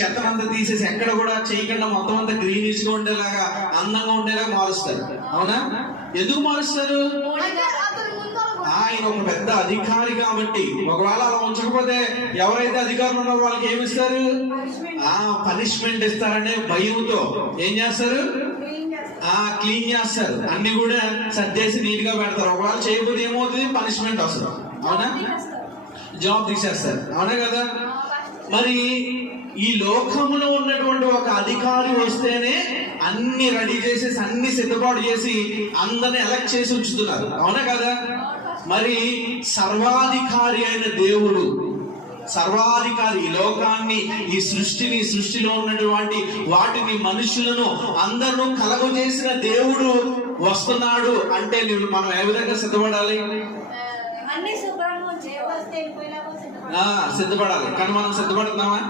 చెత్తనంతా తీసేసి ఎక్కడ కూడా చేయకుండా మొత్తం అంతా గ్రీనిష్ గా ఉండేలాగా అందంగా ఉండేలాగా మారుస్తారు. అవునా? ఎందుకు మారుస్తారు? ఆయన ఒక పెద్ద అధికారి కాబట్టి. ఒకవేళ అలా ఉంచకపోతే ఎవరైతే అధికారులు ఉన్నారో వాళ్ళకి ఏమి ఇస్తారు? పనిష్మెంట్ ఇస్తారనే భయంతో ఏం చేస్తారు? క్లీన్ చేస్తారు, అన్ని కూడా సర్దేసి నీట్ గా పెడతారు. ఒకవేళ చేయకపోతే ఏమవుతుంది? పనిష్మెంట్ వస్తుంది. అవునా? జాబ్ తీసేస్తారు. అవునా కదా? మరి ఈ లోకంలో ఉన్నటువంటి ఒక అధికారి వస్తేనే అన్ని రెడీ చేసేసి అన్ని సిద్ధపాటు చేసి అందరిని ఎలక్ట్ చేసి ఉంచుతున్నారు. అవునా కదా? మరి సర్వాధికారి అయిన దేవుడు, సర్వాధికారి, ఈ లోకాన్ని, ఈ సృష్టిని, సృష్టిలో ఉన్నటువంటి వాటిని, మనుషులను అందరూ కలగజేసిన దేవుడు వస్తున్నాడు అంటే మనం ఏ విధంగా సిద్ధపడాలి? సిద్ధపడాలి. కానీ మనం సిద్ధపడుతున్నామా?